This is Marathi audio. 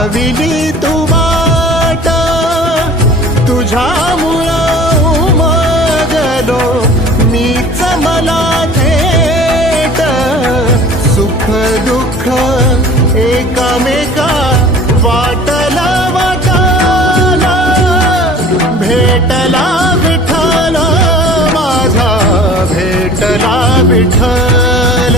लाविली तू वाट तुझ्यामुळं उमगलो मीच मला थेट सुख दुःख एकामेका वाटला वाटाला भेटला विठ्ठल माझा भेटला विठ्ठल